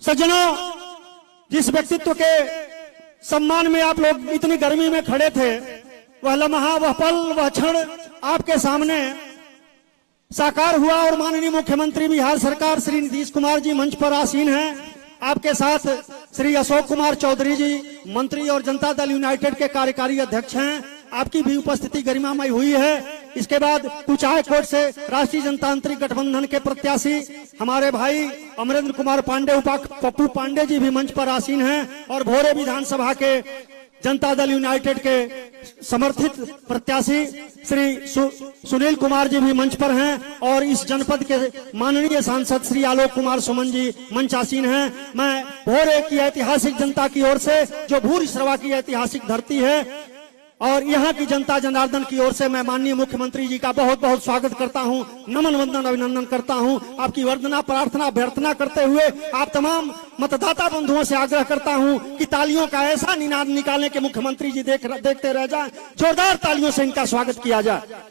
सज्जनों, जिस व्यक्तित्व के सम्मान में आप लोग इतनी गर्मी में खड़े थे, वह लम्हा, वह पल, वह क्षण आपके सामने साकार हुआ और माननीय मुख्यमंत्री बिहार सरकार श्री नीतीश कुमार जी मंच पर आसीन हैं। आपके साथ श्री अशोक कुमार चौधरी जी मंत्री और जनता दल यूनाइटेड के कार्यकारी अध्यक्ष हैं। आपकी भी उपस्थिति गरिमामय हुई है। इसके बाद कुचायकोट से राष्ट्रीय जनतांत्रिक गठबंधन के प्रत्याशी हमारे भाई अमरेंद्र कुमार पांडे, पप्पू पांडे जी भी मंच पर आसीन हैं और भोरे विधानसभा के जनता दल यूनाइटेड के समर्थित प्रत्याशी श्री सुनील कुमार जी भी मंच पर हैं और इस जनपद के माननीय सांसद श्री आलोक कुमार सुमन जी मंचासीन हैं। मैं भोरे की ऐतिहासिक जनता की ओर से, जो भूरी श्रवा की ऐतिहासिक धरती है, और यहाँ की जनता जनार्दन की ओर से मैं माननीय मुख्यमंत्री जी का बहुत बहुत स्वागत करता हूँ, नमन वंदन अभिनंदन करता हूँ। आपकी वंदना प्रार्थना अभ्यर्थना करते हुए आप तमाम मतदाता बंधुओं से आग्रह करता हूँ कि तालियों का ऐसा निनाद निकालें कि मुख्यमंत्री जी देखते रह जाएं। जोरदार तालियों से इनका स्वागत किया जाए।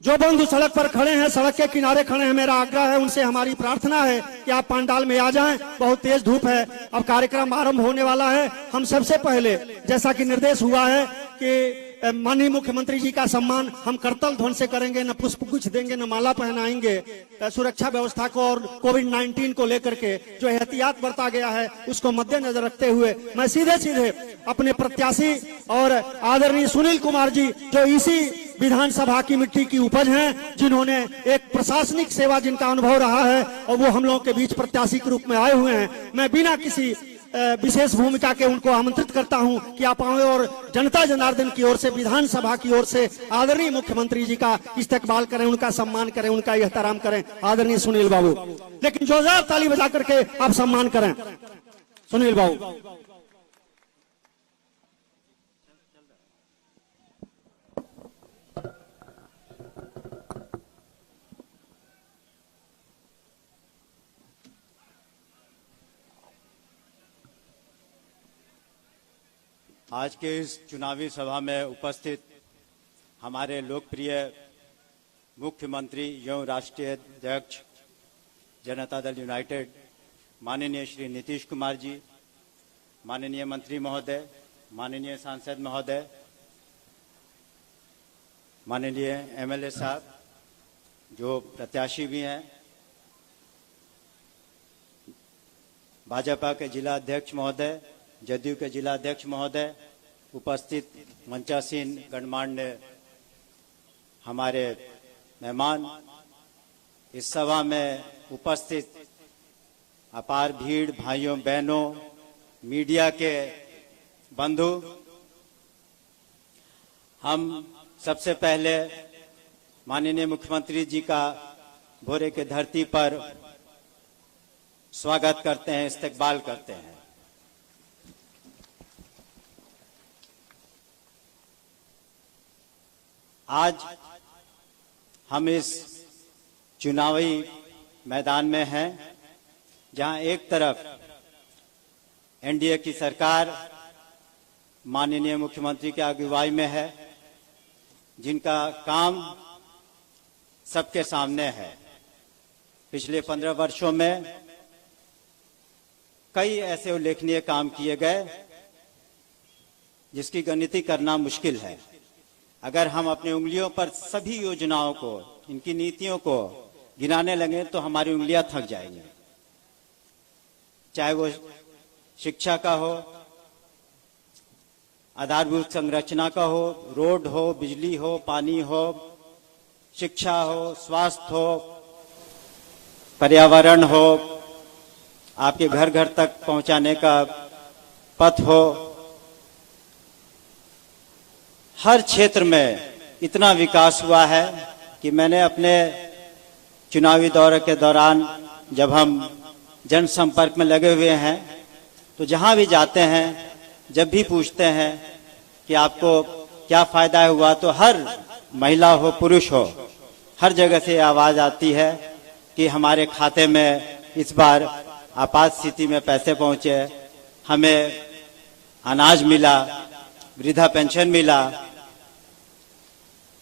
जो बंधु सड़क पर खड़े हैं, सड़क के किनारे खड़े हैं, मेरा आग्रह है, उनसे हमारी प्रार्थना है कि आप पंडाल में आ जाएं। बहुत तेज धूप है, अब कार्यक्रम आरंभ होने वाला है। हम सबसे पहले, जैसा कि निर्देश हुआ है कि माननीय मुख्यमंत्री जी का सम्मान हम करतल ध्वनि से करेंगे, न पुष्प गुच्छ देंगे, न माला पहनाएंगे। सुरक्षा व्यवस्था को और कोविड-19 को लेकर के जो एहतियात बरता गया है उसको मद्देनजर रखते हुए मैं सीधे अपने प्रत्याशी और आदरणीय सुनील कुमार जी, जो इसी विधानसभा की मिट्टी की उपज हैं, जिन्होंने एक प्रशासनिक सेवा जिनका अनुभव रहा है और वो हम लोगों के बीच प्रत्याशी के रूप में आए हुए हैं, मैं बिना किसी विशेष भूमिका के उनको आमंत्रित करता हूं कि आप आए और जनता जनार्दन की ओर से, विधानसभा की ओर से आदरणीय मुख्यमंत्री जी का इस्तकबाल करें, उनका सम्मान करें, उनका एहतराम करें। आदरणीय सुनील बाबू, लेकिन जोरदार ताली बजा करके आप सम्मान करें सुनील बाबू। आज के इस चुनावी सभा में उपस्थित हमारे लोकप्रिय मुख्यमंत्री एवं राष्ट्रीय अध्यक्ष जनता दल यूनाइटेड माननीय श्री नीतीश कुमार जी, माननीय मंत्री महोदय, माननीय सांसद महोदय, माननीय एमएलए साहब जो प्रत्याशी भी हैं, भाजपा के जिला अध्यक्ष महोदय, जदयू के जिला अध्यक्ष महोदय, उपस्थित मंचासीन गणमान्य हमारे मेहमान, इस सभा में उपस्थित अपार भीड़, भाइयों बहनों, मीडिया के बंधु, हम सबसे पहले माननीय मुख्यमंत्री जी का भोरे के धरती पर स्वागत करते हैं, इस्तकबाल करते हैं। आज हम इस चुनावी मैदान में हैं, जहां एक तरफ एनडीए की सरकार माननीय मुख्यमंत्री की अगुवाई में है, जिनका काम सबके सामने है। पिछले 15 वर्षों में कई ऐसे उल्लेखनीय काम किए गए जिसकी गिनती करना मुश्किल है। अगर हम अपनी उंगलियों पर सभी योजनाओं को, इनकी नीतियों को गिनाने लगे तो हमारी उंगलियां थक जाएंगी। चाहे वो शिक्षा का हो, आधारभूत संरचना का हो, रोड हो, बिजली हो, पानी हो, शिक्षा हो, स्वास्थ्य हो, पर्यावरण हो, आपके घर घर तक पहुंचाने का पथ हो, हर क्षेत्र में इतना विकास हुआ है कि मैंने अपने चुनावी दौरे के दौरान, जब हम जनसंपर्क में लगे हुए हैं, तो जहां भी जाते हैं, जब भी पूछते हैं कि आपको क्या फायदा हुआ, तो हर महिला हो, पुरुष हो, हर जगह से आवाज आती है कि हमारे खाते में इस बार आपात स्थिति में पैसे पहुंचे, हमें अनाज मिला, वृद्धा पेंशन मिला,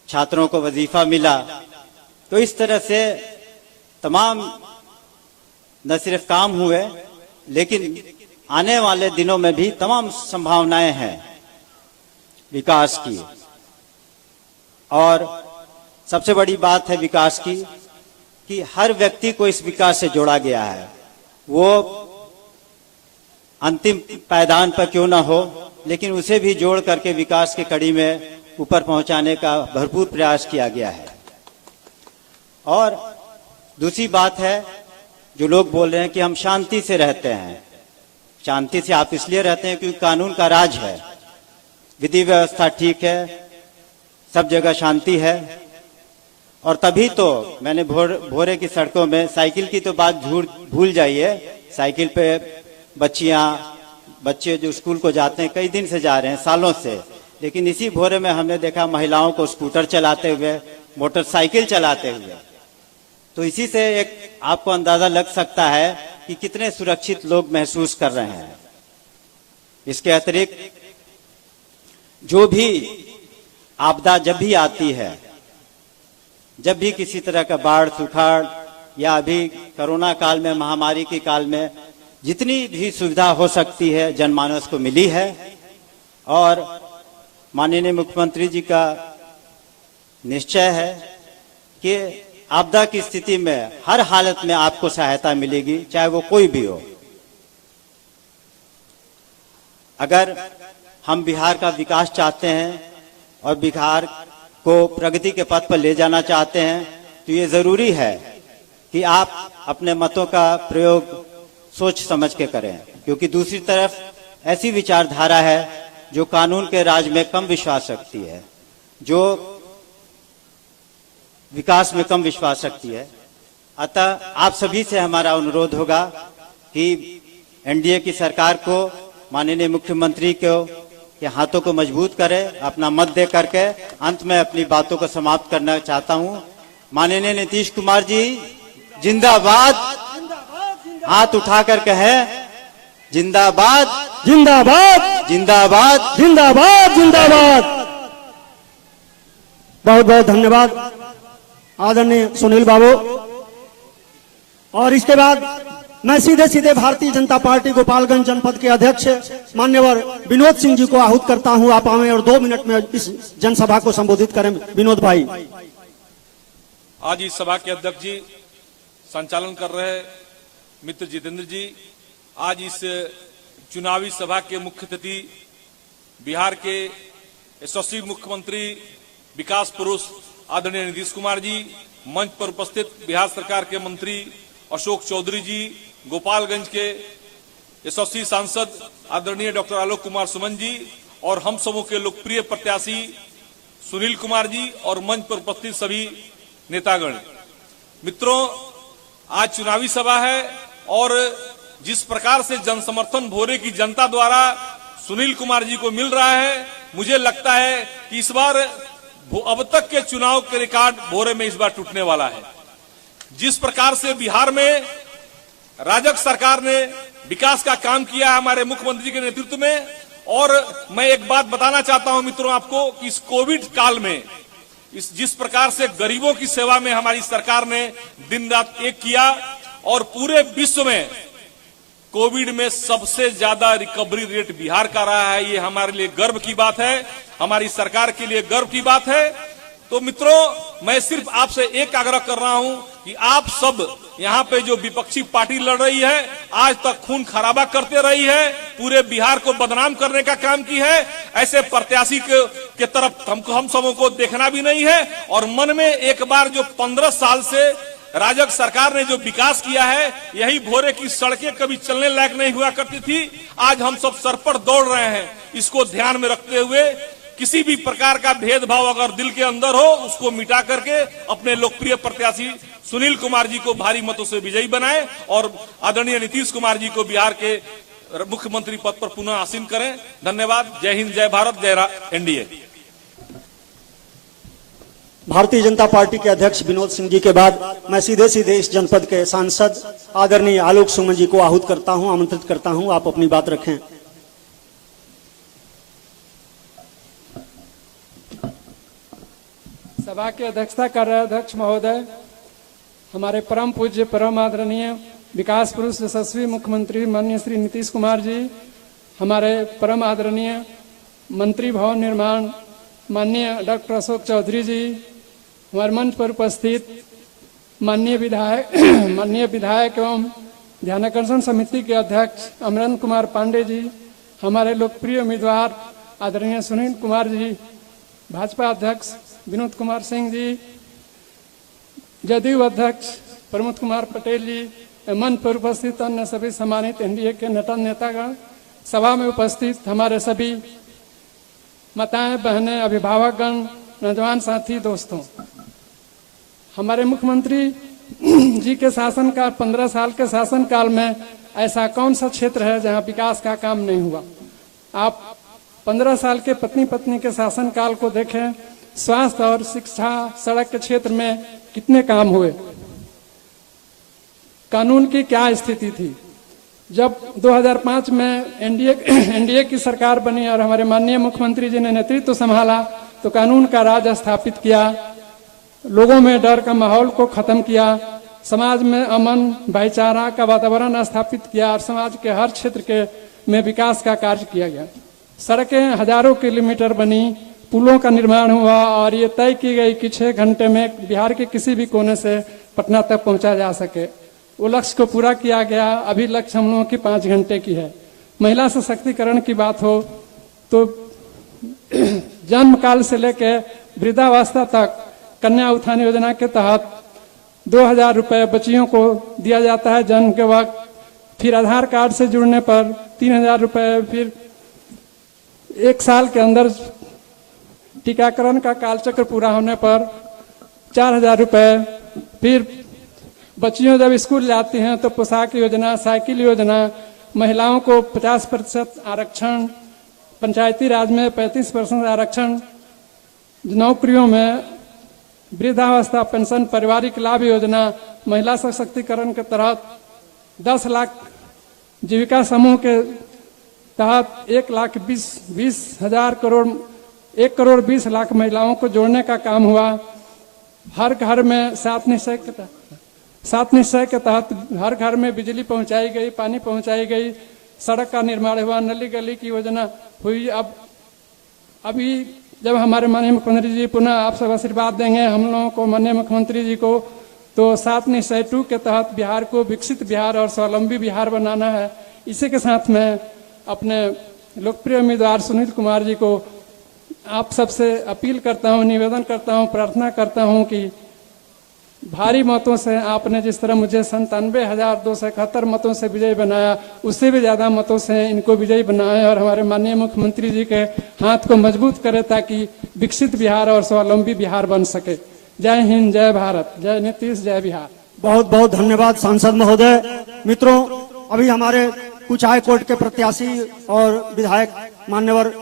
छात्रों को वजीफा मिला। तो इस तरह से तमाम न सिर्फ काम हुए, लेकिन आने वाले दिनों में भी तमाम संभावनाएं हैं विकास की। और सबसे बड़ी बात है विकास की कि हर व्यक्ति को इस विकास से जोड़ा गया है। वो अंतिम पायदान पर क्यों ना हो, लेकिन उसे भी जोड़ करके विकास की कड़ी में ऊपर पहुंचाने का भरपूर प्रयास किया गया है। और दूसरी बात है, जो लोग बोल रहे हैं कि हम शांति से रहते हैं, शांति से आप इसलिए रहते हैं क्योंकि कानून का राज है, विधि व्यवस्था ठीक है, सब जगह शांति है। और तभी तो मैंने भोरे की सड़कों में, साइकिल की तो बात भूल जाइए, साइकिल पे बच्चे जो स्कूल को जाते हैं, कई दिन से जा रहे हैं, सालों से, लेकिन इसी भोरे में हमने देखा महिलाओं को स्कूटर चलाते हुए, मोटरसाइकिल चलाते हुए। तो इसी से एक आपको अंदाजा लग सकता है कि कितने सुरक्षित लोग महसूस कर रहे हैं। इसके अतिरिक्त जो भी आपदा जब भी आती है, जब भी किसी तरह का बाढ़, सुखाड़ या अभी कोरोना काल में, महामारी के काल में जितनी भी सुविधा हो सकती है जनमानस को मिली है। और माननीय मुख्यमंत्री जी का निश्चय है कि आपदा की स्थिति में हर हालत में आपको सहायता मिलेगी, चाहे वो कोई भी हो। अगर हम बिहार का विकास चाहते हैं और बिहार को प्रगति के पथ पर ले जाना चाहते हैं, तो ये जरूरी है कि आप अपने मतों का प्रयोग सोच समझ के करें, क्योंकि दूसरी तरफ ऐसी विचारधारा है जो कानून के राज में कम विश्वास रखती है, जो विकास में कम विश्वास रखती है। अतः आप सभी से हमारा अनुरोध होगा कि एनडीए की सरकार को, माननीय मुख्यमंत्री के हाथों को मजबूत करें, अपना मत दे करके। अंत में अपनी बातों को समाप्त करना चाहता हूं। माननीय नीतीश कुमार जी जिंदाबाद, हाथ उठाकर कहें जिंदाबाद, जिंदाबाद, जिंदाबाद, जिंदाबाद, जिंदाबाद। बहुत बहुत धन्यवाद आदरणीय सुनील बाबू। और इसके बाद मैं सीधे सीधे भारतीय जनता पार्टी गोपालगंज जनपद के अध्यक्ष मान्यवर विनोद सिंह जी को आहूत करता हूं। आप आए और 2 मिनट में इस जनसभा को संबोधित करें। विनोद भाई। आज इस सभा के अध्यक्ष जी, संचालन कर रहे मित्र जितेंद्र जी, आज इस चुनावी सभा के मुख्य अतिथि बिहार के यशस्वी मुख्यमंत्री, विकास पुरुष आदरणीय नीतीश कुमार जी, मंच पर उपस्थित बिहार सरकार के मंत्री अशोक चौधरी जी, गोपालगंज के यशस्वी सांसद आदरणीय डॉक्टर आलोक कुमार सुमन जी, और हम सबों के लोकप्रिय प्रत्याशी सुनील कुमार जी, और मंच पर उपस्थित सभी नेतागण। मित्रों, आज चुनावी सभा है और जिस प्रकार से जनसमर्थन भोरे की जनता द्वारा सुनील कुमार जी को मिल रहा है, मुझे लगता है कि इस बार अब तक के चुनाव के रिकॉर्ड भोरे में इस बार टूटने वाला है। जिस प्रकार से बिहार में राजग सरकार ने विकास का काम किया है हमारे मुख्यमंत्री के नेतृत्व में, और मैं एक बात बताना चाहता हूं मित्रों आपको कि इस कोविड काल में जिस प्रकार से गरीबों की सेवा में हमारी सरकार ने दिन रात एक किया, और पूरे विश्व में कोविड में सबसे ज्यादा रिकवरी रेट बिहार का रहा है। ये हमारे लिए गर्व की बात है, हमारी सरकार के लिए गर्व की बात है। तो मित्रों, मैं सिर्फ आपसे एक आग्रह कर रहा हूं कि आप सब यहाँ पे जो विपक्षी पार्टी लड़ रही है, आज तक खून खराबा करते रही है, पूरे बिहार को बदनाम करने का काम की है, ऐसे प्रत्याशी के तरफ हम सबों को देखना भी नहीं है। और मन में एक बार जो 15 साल से राजग सरकार ने जो विकास किया है, यही भोरे की सड़कें कभी चलने लायक नहीं हुआ करती थी, आज हम सब सर पर दौड़ रहे हैं। इसको ध्यान में रखते हुए किसी भी प्रकार का भेदभाव अगर दिल के अंदर हो, उसको मिटा करके अपने लोकप्रिय प्रत्याशी सुनील कुमार जी को भारी मतों से विजयी बनाएं और आदरणीय नीतीश कुमार जी को बिहार के मुख्यमंत्री पद पर पुनः आसीन करें। धन्यवाद। जय हिंद, जय भारत, जय एनडीए। भारतीय जनता पार्टी के अध्यक्ष विनोद सिंह जी के बाद मैं सीधे सीधे इस जनपद के सांसद आदरणीय आलोक सुमन जी को आहूत करता हूं, आमंत्रित करता हूं। आप अपनी बात रखें। सभा की अध्यक्षता कर रहे अध्यक्ष महोदय, हमारे परम पूज्य परम आदरणीय विकास पुरुष यशस्वी मुख्यमंत्री माननीय श्री नीतीश कुमार जी, हमारे परम आदरणीय मंत्री भवन निर्माण माननीय डॉक्टर अशोक चौधरी जी, हमारे मंच पर उपस्थित माननीय विधायक एवं ध्यानाकर्षण समिति के अध्यक्ष अमरेंद्र कुमार पांडे जी, हमारे लोकप्रिय उम्मीदवार आदरणीय सुनील कुमार जी, भाजपा अध्यक्ष विनोद कुमार सिंह जी, जदयू अध्यक्ष प्रमोद कुमार पटेल जी, मंच पर उपस्थित अन्य सभी सम्मानित एनडीए के नेतागण, सभा में उपस्थित हमारे सभी माताएं बहनें, अभिभावकगण, नौजवान साथी, दोस्तों, हमारे मुख्यमंत्री जी के शासनकाल 15 साल के शासनकाल में ऐसा कौन सा क्षेत्र है जहां विकास का काम नहीं हुआ। आप 15 साल के पत्नी के शासनकाल को देखें, स्वास्थ्य और शिक्षा, सड़क के क्षेत्र में कितने काम हुए, कानून की क्या स्थिति थी। जब 2005 में एनडीए की सरकार बनी और हमारे माननीय मुख्यमंत्री जी ने नेतृत्व संभाला तो कानून का राज स्थापित किया, लोगों में डर का माहौल को खत्म किया, समाज में अमन भाईचारा का वातावरण स्थापित किया और समाज के हर क्षेत्र में विकास का कार्य किया गया। सड़कें हजारों किलोमीटर बनी, पुलों का निर्माण हुआ और ये तय की गई कि 6 घंटे में बिहार के किसी भी कोने से पटना तक पहुंचा जा सके। वो लक्ष्य को पूरा किया गया। अभी लक्ष्य हम लोगों की 5 घंटे की है। महिला सशक्तिकरण की बात हो तो जन्म काल से लेकर वृद्धावस्था तक कन्या उत्थान योजना के तहत 2000 रुपए बच्चियों को दिया जाता है जन्म के वक्त, फिर आधार कार्ड से जुड़ने पर 3000 रुपए, फिर 1 साल के अंदर टीकाकरण का कालचक्र पूरा होने पर 4000 रुपए, फिर बच्चियों जब स्कूल जाती हैं तो पोशाक योजना, साइकिल योजना, महिलाओं को 50% आरक्षण, पंचायती राज में 35% आरक्षण, नौकरियों में वृद्धावस्था पेंशन, पारिवारिक लाभ योजना, महिला सशक्तिकरण के तहत 10 लाख जीविका समूह के तहत 1 करोड़ 20 लाख महिलाओं को जोड़ने का काम हुआ। हर घर में 7 निश्चय के तहत हर घर में बिजली पहुंचाई गई, पानी पहुंचाई गई, सड़क का निर्माण हुआ, नली गली की योजना हुई। अभी जब हमारे माननीय मुख्यमंत्री जी पुनः आप सब आशीर्वाद देंगे हम लोगों को, माननीय मुख्यमंत्री जी को, तो 7 निश्चय 2 के तहत बिहार को विकसित बिहार और स्वावलंबी बिहार बनाना है। इसी के साथ मैं अपने लोकप्रिय उम्मीदवार सुनील कुमार जी को आप सबसे अपील करता हूं, निवेदन करता हूं, प्रार्थना करता हूं कि भारी मतों से आपने जिस तरह मुझे 97,271 मतों से विजयी बनाया, उससे भी ज्यादा मतों से इनको विजयी बनाए और हमारे माननीय मुख्यमंत्री जी के हाथ को मजबूत करे ताकि विकसित बिहार और स्वावलंबी बिहार बन सके। जय हिंद, जय भारत, जय नीतीश, जय बिहार। बहुत बहुत धन्यवाद सांसद महोदय। मित्रों, अभी हमारे कुछ हाई कोर्ट के प्रत्याशी और विधायक मान्यवर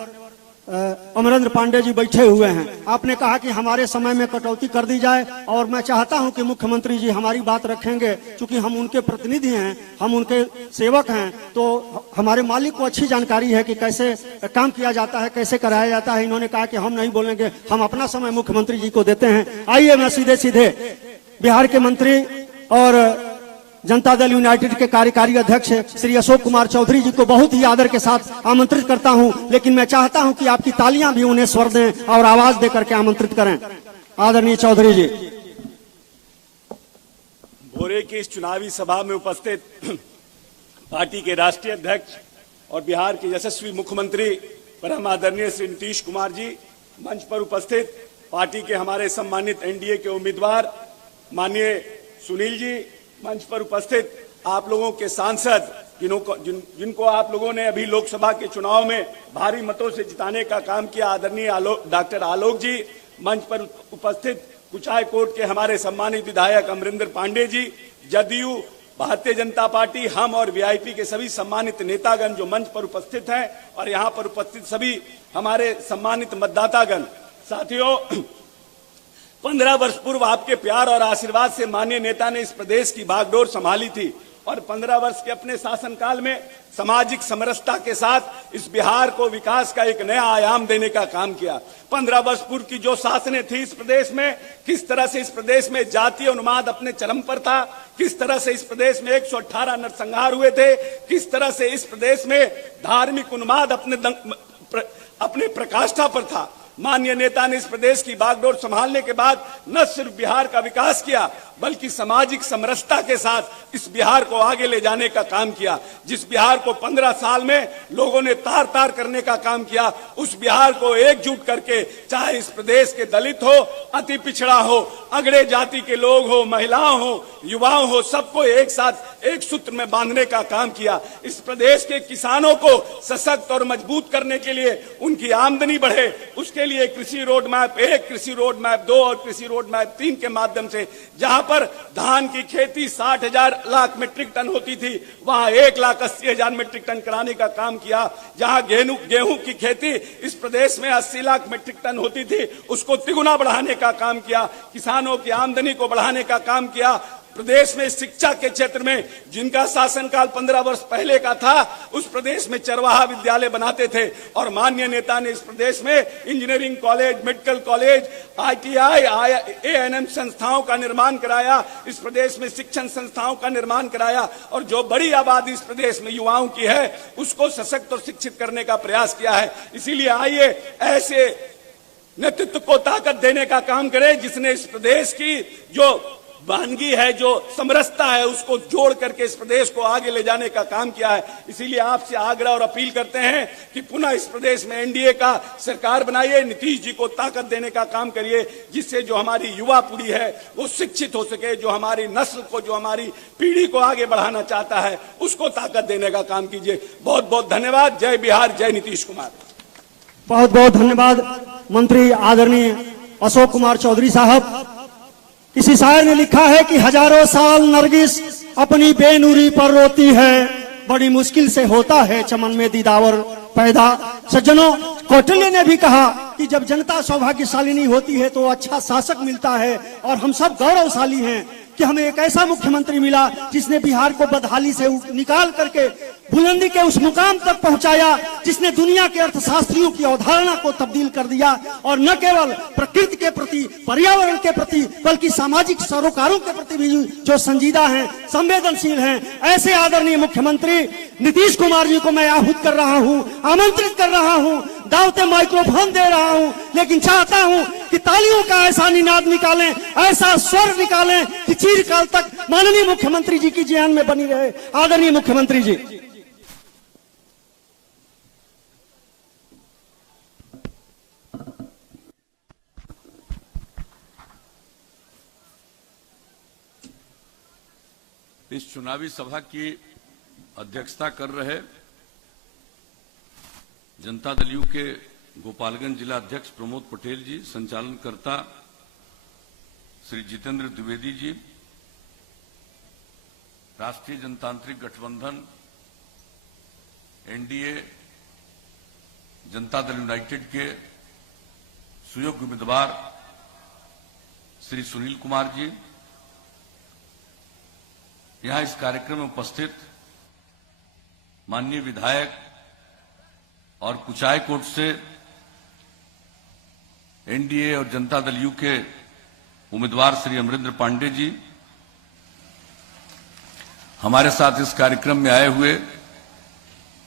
अमरेंद्र पांडे जी बैठे हुए हैं। आपने कहा कि हमारे समय में कटौती कर दी जाए और मैं चाहता हूं कि मुख्यमंत्री जी हमारी बात रखेंगे, क्योंकि हम उनके प्रतिनिधि हैं, हम उनके सेवक हैं, तो हमारे मालिक को अच्छी जानकारी है कि कैसे काम किया जाता है, कैसे कराया जाता है। इन्होंने कहा कि हम नहीं बोलेंगे, हम अपना समय मुख्यमंत्री जी को देते हैं। आइए मैं सीधे बिहार के मंत्री और जनता दल यूनाइटेड के कार्यकारी अध्यक्ष श्री अशोक कुमार चौधरी जी को बहुत ही आदर के साथ आमंत्रित करता हूं, लेकिन मैं चाहता हूं कि आपकी तालियां भी उन्हें स्वर दें और आवाज देकर के आमंत्रित करें। आदरणीय चौधरी जी। भोरे की इस चुनावी सभा में उपस्थित पार्टी के राष्ट्रीय अध्यक्ष और बिहार के यशस्वी मुख्यमंत्री परम आदरणीय श्री नीतीश कुमार जी, मंच पर उपस्थित पार्टी के हमारे सम्मानित एनडीए के उम्मीदवार माननीय सुनील जी, मंच पर उपस्थित आप लोगों के सांसद जिनको आप लोगों ने अभी लोकसभा के चुनाव में भारी मतों से जिताने का काम किया, आदरणीय डॉक्टर आलोक जी, मंच पर उपस्थित कुचाई कोट के हमारे सम्मानित विधायक अमरेंद्र पांडे जी, जदयू, भारतीय जनता पार्टी, हम और वीआईपी के सभी सम्मानित नेतागण जो मंच पर उपस्थित हैं और यहाँ पर उपस्थित सभी हमारे सम्मानित मतदातागण। साथियों, 15 वर्ष पूर्व आपके प्यार और आशीर्वाद से माननीय नेता ने इस प्रदेश की बागडोर संभाली थी और 15 वर्ष के अपने शासनकाल में सामाजिक समरसता के साथ इस बिहार को विकास का एक नया आयाम देने का काम किया। 15 वर्ष पूर्व की जो शासनें थी इस प्रदेश में, किस तरह से इस प्रदेश में जातीय उन्माद अपने चरम पर था, किस तरह से इस प्रदेश में 118 नरसंहार हुए थे, किस तरह से इस प्रदेश में धार्मिक उन्माद अपने प्रकाष्ठा पर था। माननीय नेता ने इस प्रदेश की बागडोर संभालने के बाद न सिर्फ बिहार का विकास किया बल्कि सामाजिक समरसता के साथ इस बिहार को आगे ले जाने का काम किया। जिस बिहार को 15 साल में लोगों ने तार तार करने का काम किया, उस बिहार को एकजुट करके, चाहे इस प्रदेश के दलित हो, अति पिछड़ा हो, अगड़े जाति के लोग हो, महिलाओं हो, युवाओं हो, सबको एक साथ एक सूत्र में बांधने का काम किया। इस प्रदेश के किसानों को सशक्त और मजबूत करने के लिए, उनकी आमदनी बढ़े, उसके लिए कृषि रोड मैप 1, कृषि रोड मैप 2 और कृषि रोड मैप 3 के माध्यम से जहां पर धान की खेती 60,000 लाख मीट्रिक टन होती थी, वहां 1,80,000 मीट्रिक टन कराने का काम किया। जहां गेहूं की खेती इस प्रदेश में 80 लाख मीट्रिक टन होती थी, उसको तिगुना बढ़ाने का काम किया। किसानों की आमदनी को बढ़ाने का काम किया। प्रदेश में शिक्षा के क्षेत्र में जिनका शासनकाल 15 वर्ष पहले का था, उस प्रदेश में चरवाहा विद्यालय बनाते थे और माननीय नेता ने इस प्रदेश में engineering college, medical college, ITI, ANM संस्थाओं का निर्माण कराया। इस प्रदेश में शिक्षण संस्थाओं का निर्माण कराया और जो बड़ी आबादी इस प्रदेश में युवाओं की है, उसको सशक्त और शिक्षित करने का प्रयास किया है। इसीलिए आइए ऐसे नेतृत्व को ताकत देने का काम करें जिसने इस प्रदेश की जो वानगी है, जो समरसता है, उसको जोड़ करके इस प्रदेश को आगे ले जाने का काम किया है। इसीलिए आपसे आग्रह और अपील करते हैं कि पुनः इस प्रदेश में NDA का सरकार बनाइए, नीतीश जी को ताकत देने का काम करिए, जिससे जो हमारी युवा पीढ़ी है वो शिक्षित हो सके, जो हमारी नस्ल को, जो हमारी पीढ़ी को आगे बढ़ाना चाहता है, उसको ताकत देने का काम कीजिए। बहुत बहुत धन्यवाद। जय बिहार, जय नीतीश कुमार। बहुत बहुत धन्यवाद मंत्री आदरणीय अशोक कुमार चौधरी साहब। किसी शायर ने लिखा है कि हजारों साल नरगिस अपनी बेनूरी पर रोती है, बड़ी मुश्किल से होता है चमन में दीदावर पैदा। सज्जनों, कौटिल्य ने भी कहा कि जब जनता सौभाग्यशालिनी होती है तो अच्छा शासक मिलता है, और हम सब गौरवशाली हैं कि हमें एक ऐसा मुख्यमंत्री मिला जिसने बिहार को बदहाली से निकाल करके बुलंदी के उस मुकाम तक पहुंचाया, जिसने दुनिया के अर्थशास्त्रियों की अवधारणा को तब्दील कर दिया, और न केवल प्रकृति के प्रति, पर्यावरण के प्रति, बल्कि सामाजिक सरोकारों के प्रति भी जो संजीदा हैं, संवेदनशील हैं। ऐसे आदरणीय मुख्यमंत्री नीतीश कुमार जी को मैं आहूत कर रहा हूं, आमंत्रित कर रहा हूं, दावते माइक्रोफोन दे रहा हूं, लेकिन चाहता हूं कि तालियों का ऐसा निनाद निकालें, ऐसा स्वर निकालें कि चिरकाल तक माननीय मुख्यमंत्री जी की जान में बनी रहे। आदरणीय मुख्यमंत्री जी। इस चुनावी सभा की अध्यक्षता कर रहे जनता दल यू के गोपालगंज जिला अध्यक्ष प्रमोद पटेल जी, संचालनकर्ता श्री जितेंद्र द्विवेदी जी, राष्ट्रीय जनतांत्रिक गठबंधन NDA जनता दल यूनाइटेड के सुयोग्य उम्मीदवार श्री सुनील कुमार जी, यहां इस कार्यक्रम में उपस्थित माननीय विधायक और कुचायकोट से NDA और जनता दल यू के उम्मीदवार श्री अमरिंदर पांडे जी, हमारे साथ इस कार्यक्रम में आए हुए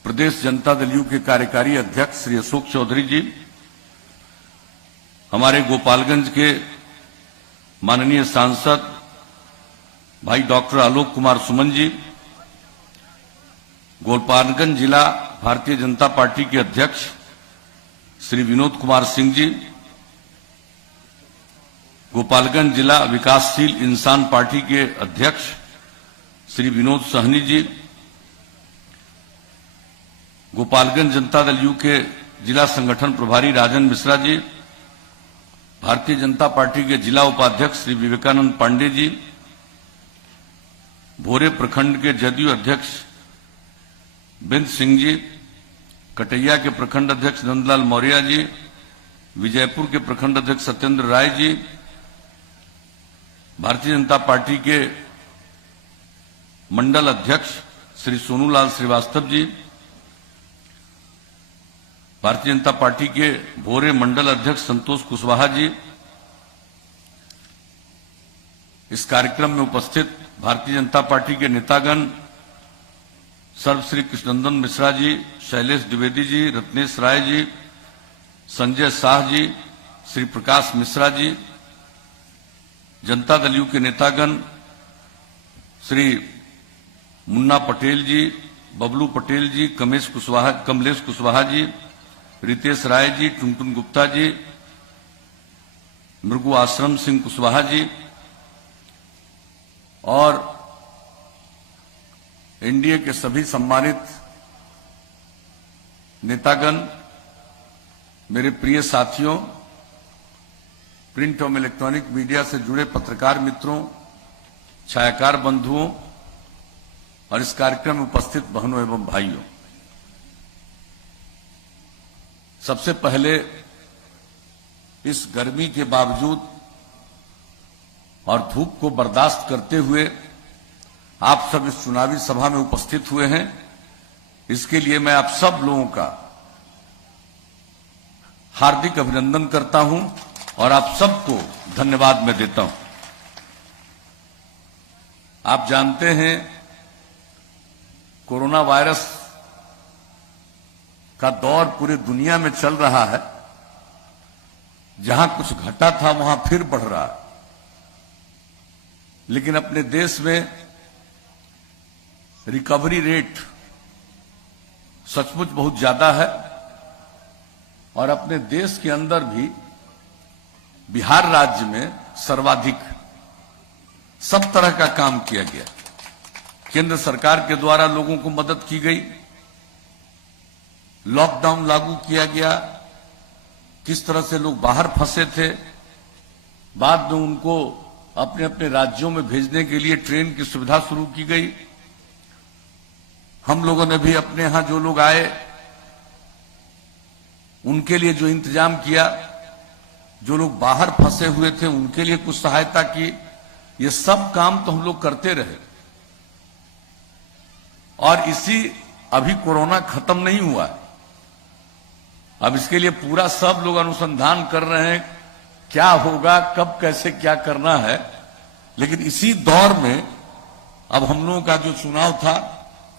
प्रदेश जनता दल यू के कार्यकारी अध्यक्ष श्री अशोक चौधरी जी, हमारे गोपालगंज के माननीय सांसद भाई डॉक्टर आलोक कुमार सुमन जी, गोपालगंज जिला भारतीय जनता पार्टी के अध्यक्ष श्री विनोद कुमार सिंह जी, गोपालगंज जिला विकासशील इंसान पार्टी के अध्यक्ष श्री विनोद सहनी जी, गोपालगंज जनता दल यू के जिला संगठन प्रभारी राजन मिश्रा जी, भारतीय जनता पार्टी के जिला उपाध्यक्ष श्री विवेकानंद पांडे जी, भोरे प्रखंड के जदयू अध्यक्ष बिंद सिंह जी, कटैया के प्रखंड अध्यक्ष नंदलाल मौर्य जी, विजयपुर के प्रखंड अध्यक्ष सत्येंद्र राय जी, भारतीय जनता पार्टी के मंडल अध्यक्ष श्री सोनूलाल श्रीवास्तव जी, भारतीय जनता पार्टी के भोरे मंडल अध्यक्ष संतोष कुशवाहा जी, इस कार्यक्रम में उपस्थित भारतीय जनता पार्टी के नेतागण सर्वश्री कृष्णनंदन मिश्रा जी, शैलेश द्विवेदी जी, रत्नेश राय जी, संजय शाह जी, श्री प्रकाश मिश्रा जी, जनता दल यू के नेतागण श्री मुन्ना पटेल जी, बबलू पटेल जी, कमलेश कुशवाहा जी, रितेश राय जी, टुनटुन गुप्ता जी, मृगु आश्रम सिंह कुशवाहा जी और एनडीए के सभी सम्मानित नेतागण, मेरे प्रिय साथियों, प्रिंट और इलेक्ट्रॉनिक मीडिया से जुड़े पत्रकार मित्रों, छायाकार बंधुओं और इस कार्यक्रम में उपस्थित बहनों एवं भाइयों, सबसे पहले इस गर्मी के बावजूद और धूप को बर्दाश्त करते हुए आप सब इस चुनावी सभा में उपस्थित हुए हैं, इसके लिए मैं आप सब लोगों का हार्दिक अभिनंदन करता हूं और आप सबको धन्यवाद मैं देता हूं। आप जानते हैं कोरोना वायरस का दौर पूरी दुनिया में चल रहा है, जहां कुछ घटा था वहां फिर बढ़ रहा है, लेकिन अपने देश में रिकवरी रेट सचमुच बहुत ज्यादा है और अपने देश के अंदर भी बिहार राज्य में सर्वाधिक सब तरह का काम किया गया। केंद्र सरकार के द्वारा लोगों को मदद की गई, लॉकडाउन लागू किया गया, किस तरह से लोग बाहर फंसे थे, बाद में उनको अपने अपने राज्यों में भेजने के लिए ट्रेन की सुविधा शुरू की गई। हम लोगों ने भी अपने यहां जो लोग आए उनके लिए जो इंतजाम किया, जो लोग बाहर फंसे हुए थे उनके लिए कुछ सहायता की, ये सब काम तो हम लोग करते रहे। और अभी कोरोना खत्म नहीं हुआ है, अब इसके लिए पूरा सब लोग अनुसंधान कर रहे हैं क्या होगा, कब कैसे क्या करना है। लेकिन इसी दौर में अब हम लोगों का जो चुनाव था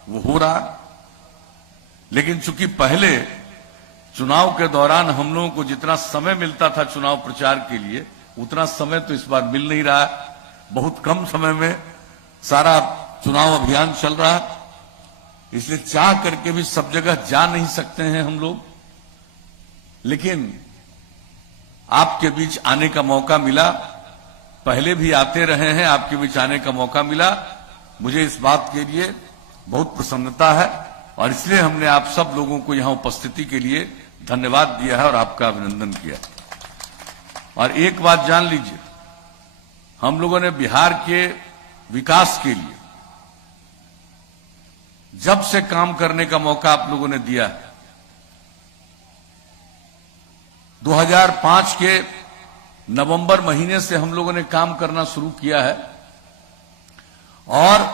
वो हो रहा, लेकिन चूंकि पहले चुनाव के दौरान हम लोगों को जितना समय मिलता था चुनाव प्रचार के लिए, उतना समय तो इस बार मिल नहीं रहा है। बहुत कम समय में सारा चुनाव अभियान चल रहा है, इसलिए चाह करके भी सब जगह जा नहीं सकते हैं हम लोग, लेकिन आपके बीच आने का मौका मिला। पहले भी आते रहे हैं, आपके बीच आने का मौका मिला। मुझे इस बात के लिए बहुत प्रसन्नता है और इसलिए हमने आप सब लोगों को यहां उपस्थिति के लिए धन्यवाद दिया है और आपका अभिनंदन किया। और एक बात जान लीजिए, हम लोगों ने बिहार के विकास के लिए जब से काम करने का मौका आप लोगों ने दिया है, 2005 के नवंबर महीने से हम लोगों ने काम करना शुरू किया है और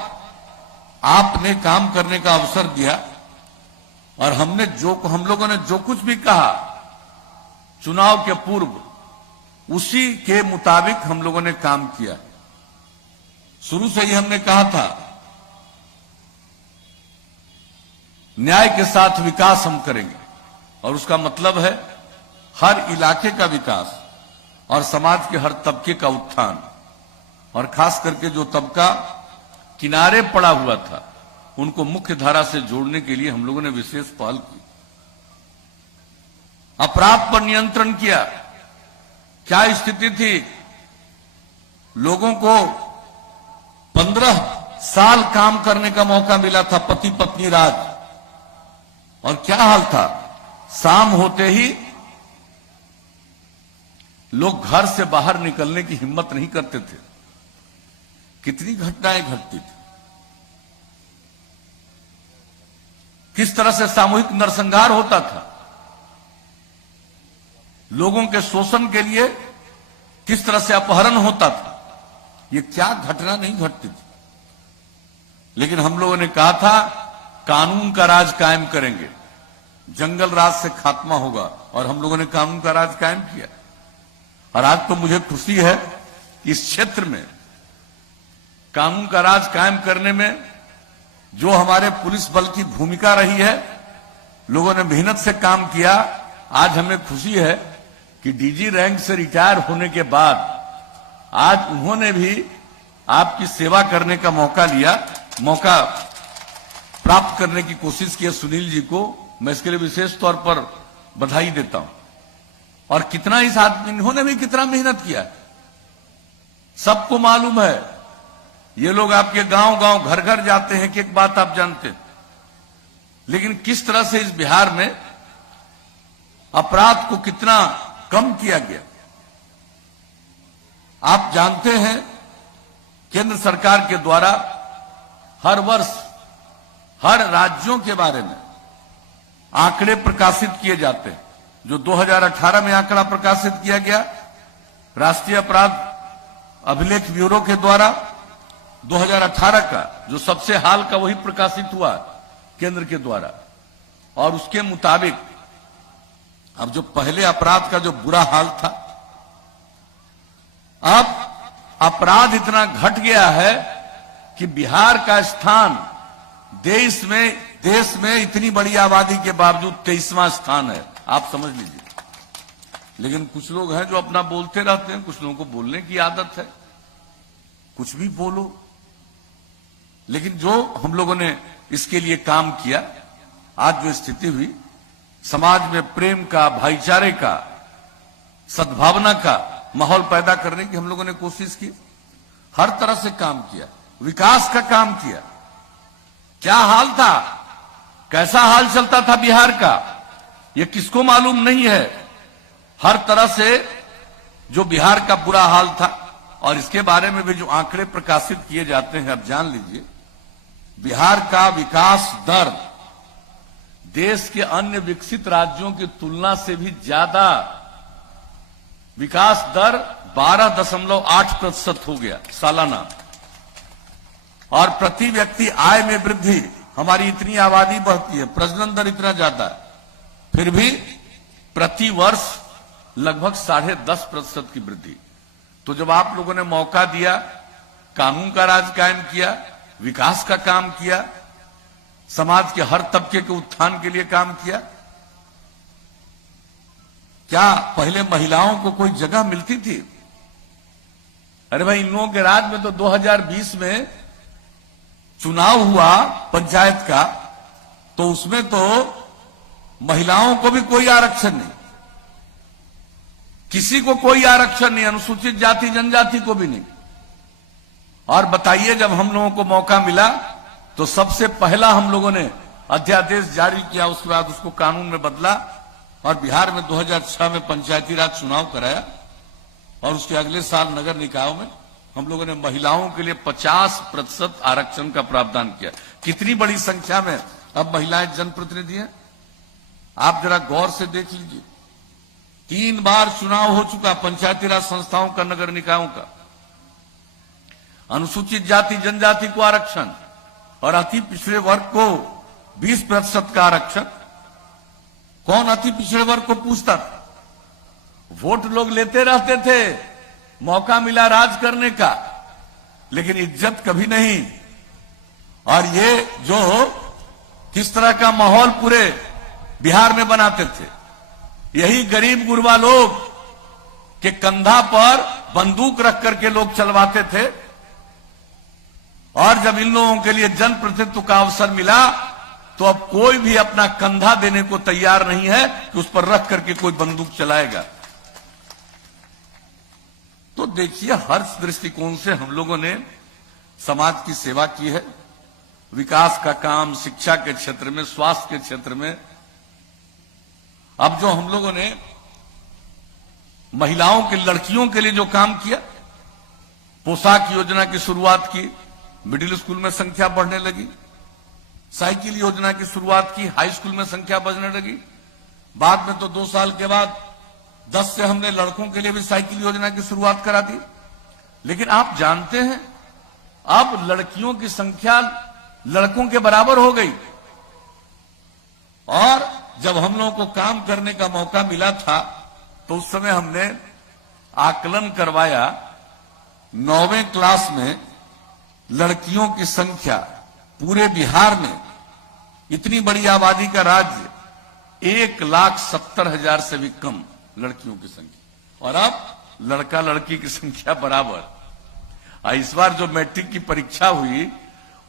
आपने काम करने का अवसर दिया और हम लोगों ने जो कुछ भी कहा चुनाव के पूर्व, उसी के मुताबिक हम लोगों ने काम किया। शुरू से ही हमने कहा था न्याय के साथ विकास हम करेंगे और उसका मतलब है हर इलाके का विकास और समाज के हर तबके का उत्थान, और खास करके जो तबका किनारे पड़ा हुआ था उनको मुख्य धारा से जोड़ने के लिए हम लोगों ने विशेष पहल की। अपराध पर नियंत्रण किया। क्या स्थिति थी, लोगों को 15 साल काम करने का मौका मिला था, पति पत्नी राज, और क्या हाल था, शाम होते ही लोग घर से बाहर निकलने की हिम्मत नहीं करते थे। कितनी घटनाएं घटती थी, किस तरह से सामूहिक नरसंहार होता था, लोगों के शोषण के लिए किस तरह से अपहरण होता था। ये क्या घटना नहीं घटती थी। लेकिन हम लोगों ने कहा था कानून का राज कायम करेंगे, जंगल राज से खात्मा होगा, और हम लोगों ने कानून का राज कायम किया। और आज तो मुझे खुशी है कि इस क्षेत्र में कानून का राज कायम करने में जो हमारे पुलिस बल की भूमिका रही है, लोगों ने मेहनत से काम किया। आज हमें खुशी है कि डीजी रैंक से रिटायर होने के बाद आज उन्होंने भी आपकी सेवा करने का मौका प्राप्त करने की कोशिश की है। सुनील जी को मैं इसके लिए विशेष तौर पर बधाई देता हूं। और कितना इस आदमी, इन्होंने भी कितना मेहनत किया, सबको मालूम है। ये लोग आपके गांव गांव घर घर जाते हैं कि एक बात आप जानते हैं, लेकिन किस तरह से इस बिहार में अपराध को कितना कम किया गया। आप जानते हैं केंद्र सरकार के द्वारा हर वर्ष हर राज्यों के बारे में आंकड़े प्रकाशित किए जाते हैं। जो 2018 में आंकड़ा प्रकाशित किया गया राष्ट्रीय अपराध अभिलेख ब्यूरो के द्वारा, 2018 का जो सबसे हाल का वही प्रकाशित हुआ केंद्र के द्वारा। और उसके मुताबिक अब जो पहले अपराध का जो बुरा हाल था, अब अपराध इतना घट गया है कि बिहार का स्थान देश में इतनी बड़ी आबादी के बावजूद 23वां स्थान है। आप समझ लीजिए। लेकिन कुछ लोग हैं जो अपना बोलते रहते हैं, कुछ लोगों को बोलने की आदत है, कुछ भी बोलो। लेकिन जो हम लोगों ने इसके लिए काम किया, आज जो स्थिति हुई, समाज में प्रेम का, भाईचारे का, सद्भावना का माहौल पैदा करने की हम लोगों ने कोशिश की। हर तरह से काम किया, विकास का काम किया। क्या हाल था, कैसा हाल चलता था बिहार का, यह किसको मालूम नहीं है। हर तरह से जो बिहार का बुरा हाल था, और इसके बारे में भी जो आंकड़े प्रकाशित किए जाते हैं, अब जान लीजिए, बिहार का विकास दर देश के अन्य विकसित राज्यों की तुलना से भी ज्यादा, विकास दर 12.8% हो गया सालाना। और प्रति व्यक्ति आय में वृद्धि, हमारी इतनी आबादी बढ़ती है, प्रजनन दर इतना ज्यादा है, फिर भी प्रति वर्ष लगभग 10.5% की वृद्धि। तो जब आप लोगों ने मौका दिया, कानून का राज कायम किया, विकास का काम किया, समाज के हर तबके के उत्थान के लिए काम किया, क्या पहले महिलाओं को कोई जगह मिलती थी? अरे भाई, इन लोगों के राज में तो 2020 में चुनाव हुआ पंचायत का, तो उसमें तो महिलाओं को भी कोई आरक्षण नहीं, किसी को कोई आरक्षण नहीं, अनुसूचित जाति जनजाति को भी नहीं। और बताइए, जब हम लोगों को मौका मिला तो सबसे पहला हम लोगों ने अध्यादेश जारी किया, उसके बाद उसको कानून में बदला, और बिहार में 2006 में पंचायती राज चुनाव कराया, और उसके अगले साल नगर निकायों में हम लोगों ने महिलाओं के लिए 50% आरक्षण का प्रावधान किया। कितनी बड़ी संख्या में अब महिलाएं जनप्रतिनिधि हैं, आप जरा गौर से देख लीजिए। 3 बार चुनाव हो चुका पंचायती राज संस्थाओं का, नगर निकायों का। अनुसूचित जाति जनजाति को आरक्षण, और अति पिछड़े वर्ग को 20% का आरक्षण। कौन अति पिछड़े वर्ग को पूछता था? वोट लोग लेते रहते थे, मौका मिला राज करने का, लेकिन इज्जत कभी नहीं। और ये जो किस तरह का माहौल पूरे बिहार में बनाते थे, यही गरीब गुरबा लोग के कंधा पर बंदूक रख करके लोग चलवाते थे। और जब इन लोगों के लिए जनप्रतिनिधित्व का अवसर मिला, तो अब कोई भी अपना कंधा देने को तैयार नहीं है कि उस पर रख करके कोई बंदूक चलाएगा। तो देखिए, हर दृष्टिकोण से हम लोगों ने समाज की सेवा की है। विकास का काम, शिक्षा के क्षेत्र में, स्वास्थ्य के क्षेत्र में। अब जो हम लोगों ने महिलाओं के, लड़कियों के लिए जो काम किया, पोशाक योजना की शुरुआत की, मिडिल स्कूल में संख्या बढ़ने लगी। साइकिल योजना की शुरुआत की, हाई स्कूल में संख्या बढ़ने लगी। बाद में तो 2 साल के बाद 10 से हमने लड़कों के लिए भी साइकिल योजना की शुरुआत करा दी। लेकिन आप जानते हैं, अब लड़कियों की संख्या लड़कों के बराबर हो गई। और जब हम लोगों को काम करने का मौका मिला था तो उस समय हमने आकलन करवाया, 9वीं क्लास में लड़कियों की संख्या पूरे बिहार में, इतनी बड़ी आबादी का राज्य, 1,70,000 से भी कम लड़कियों की संख्या, और अब लड़का लड़की की संख्या बराबर। इस बार जो मैट्रिक की परीक्षा हुई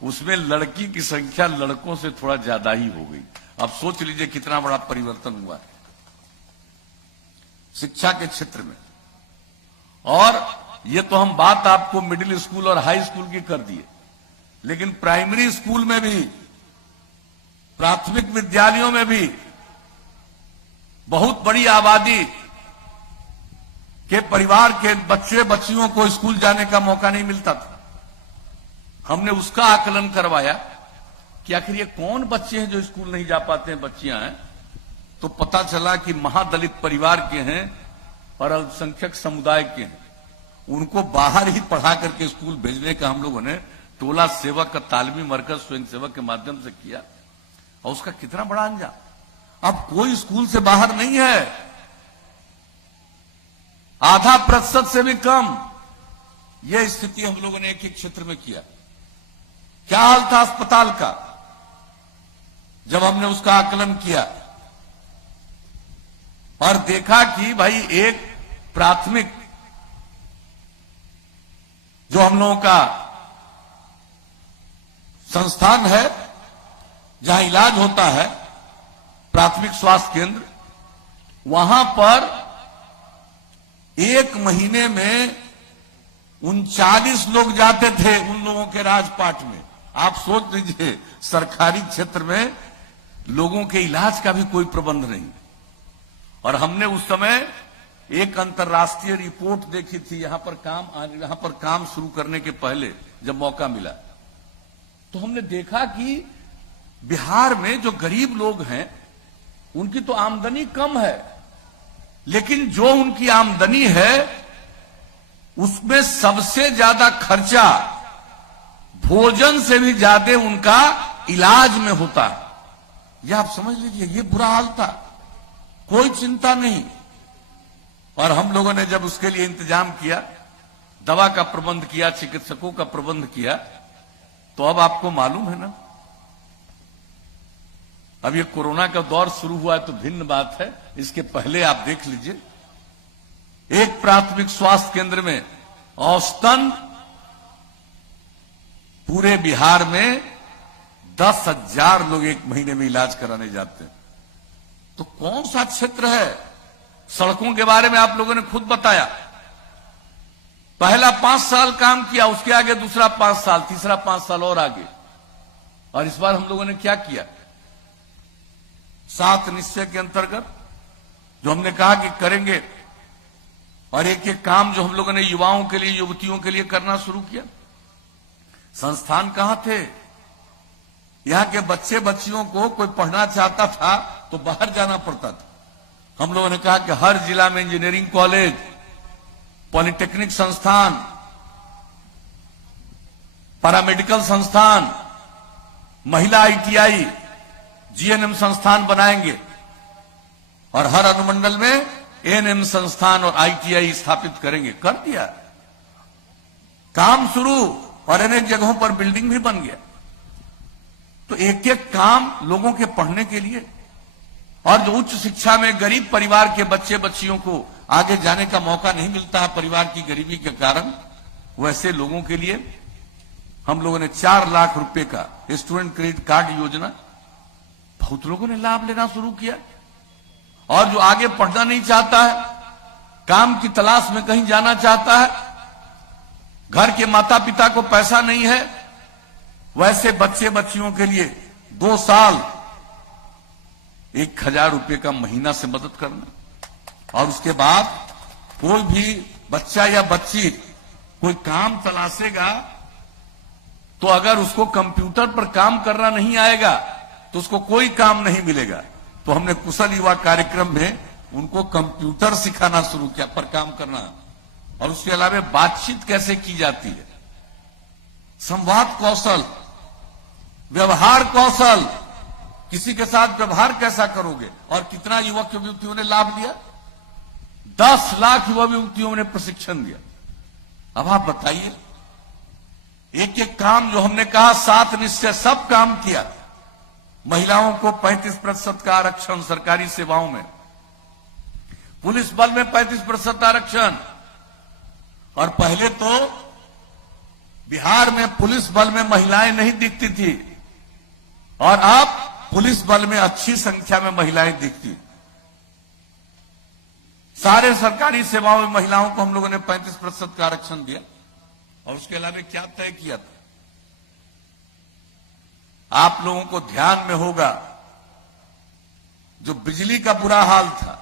उसमें लड़की की संख्या लड़कों से थोड़ा ज्यादा ही हो गई। अब सोच लीजिए कितना बड़ा परिवर्तन हुआ है शिक्षा के क्षेत्र में। और ये तो हम बात आपको मिडिल स्कूल और हाई स्कूल की कर दिए, लेकिन प्राइमरी स्कूल में भी, प्राथमिक विद्यालयों में भी बहुत बड़ी आबादी के परिवार के बच्चे बच्चियों को स्कूल जाने का मौका नहीं मिलता था। हमने उसका आकलन करवाया कि आखिर ये कौन बच्चे हैं जो स्कूल नहीं जा पाते हैं, बच्चियां हैं। तो पता चला कि महादलित परिवार के हैं और अल्पसंख्यक समुदाय के हैं। उनको बाहर ही पढ़ा करके स्कूल भेजने का हम लोगों ने टोला सेवक का तालीमी मरकज स्वयं सेवक के माध्यम से किया, और उसका कितना बड़ा अंजाम। अब कोई स्कूल से बाहर नहीं है, आधा प्रतिशत से भी कम। यह स्थिति हम लोगों ने एक एक क्षेत्र में किया। क्या हाल था अस्पताल का जब हमने उसका आकलन किया और देखा कि भाई एक प्राथमिक जो हम लोगों का संस्थान है जहां इलाज होता है, प्राथमिक स्वास्थ्य केंद्र, वहां पर एक महीने में 39 लोग जाते थे उन लोगों के राजपाट में। आप सोच लीजिए, सरकारी क्षेत्र में लोगों के इलाज का भी कोई प्रबंध नहीं। और हमने उस समय एक अंतर्राष्ट्रीय रिपोर्ट देखी थी यहां पर काम शुरू करने के पहले जब मौका मिला, तो हमने देखा कि बिहार में जो गरीब लोग हैं उनकी तो आमदनी कम है, लेकिन जो उनकी आमदनी है उसमें सबसे ज्यादा खर्चा भोजन से भी ज्यादा उनका इलाज में होता है। यह आप समझ लीजिए, ये बुरा हाल था, कोई चिंता नहीं। और हम लोगों ने जब उसके लिए इंतजाम किया, दवा का प्रबंध किया, चिकित्सकों का प्रबंध किया, तो अब आपको मालूम है ना, अब ये कोरोना का दौर शुरू हुआ है तो भिन्न बात है। इसके पहले आप देख लीजिए, एक प्राथमिक स्वास्थ्य केंद्र में औसतन पूरे बिहार में 10,000 लोग एक महीने में इलाज कराने जाते हैं। तो कौन सा क्षेत्र है? सड़कों के बारे में आप लोगों ने खुद बताया, पहला 5 साल काम किया, उसके आगे दूसरा 5 साल, तीसरा 5 साल और आगे। और इस बार हम लोगों ने क्या किया, 7 निश्चय के अंतर्गत जो हमने कहा कि करेंगे, और एक एक काम जो हम लोगों ने युवाओं के लिए, युवतियों के लिए करना शुरू किया। संस्थान कहां थे? यहां के बच्चे बच्चियों को कोई पढ़ना चाहता था तो बाहर जाना पड़ता था। हम लोगों ने कहा कि हर जिला में इंजीनियरिंग कॉलेज, पॉलिटेक्निक संस्थान, पैरामेडिकल संस्थान, महिला ITI, GNM संस्थान बनाएंगे, और हर अनुमंडल में ANM संस्थान और ITI स्थापित करेंगे। कर दिया, काम शुरू, और अनेक जगहों पर बिल्डिंग भी बन गया। तो एक एक काम लोगों के पढ़ने के लिए, और जो उच्च शिक्षा में गरीब परिवार के बच्चे बच्चियों को आगे जाने का मौका नहीं मिलता है परिवार की गरीबी के कारण, वैसे लोगों के लिए हम लोगों ने 4 लाख रुपए का स्टूडेंट क्रेडिट कार्ड योजना, बहुत लोगों ने लाभ लेना शुरू किया। और जो आगे पढ़ना नहीं चाहता है, काम की तलाश में कहीं जाना चाहता है, घर के माता पिता को पैसा नहीं है, वैसे बच्चे बच्चियों के लिए 2 साल 1,000 रुपए का महीना से मदद करना। और उसके बाद कोई भी बच्चा या बच्ची कोई काम तलाशेगा तो अगर उसको कंप्यूटर पर काम करना नहीं आएगा तो उसको कोई काम नहीं मिलेगा। तो हमने कुशल युवा कार्यक्रम में उनको कंप्यूटर सिखाना शुरू किया, पर काम करना, और उसके अलावा बातचीत कैसे की जाती है, संवाद कौशल, व्यवहार कौशल, किसी के साथ व्यवहार कैसा करोगे, और कितना युवक युवतियों ने लाभ लिया। 10 लाख युवक युवतियों ने प्रशिक्षण दिया। अब आप बताइए, एक एक काम जो हमने कहा 7 निश्चय, सब काम किया। महिलाओं को 35% का आरक्षण सरकारी सेवाओं में, पुलिस बल में 35% आरक्षण। और पहले तो बिहार में पुलिस बल में महिलाएं नहीं दिखती थी, और अब पुलिस बल में अच्छी संख्या में महिलाएं दिखती। सारे सरकारी सेवाओं में महिलाओं को हम लोगों ने 35% का आरक्षण दिया। और उसके अलावा क्या तय किया था, आप लोगों को ध्यान में होगा, जो बिजली का बुरा हाल था,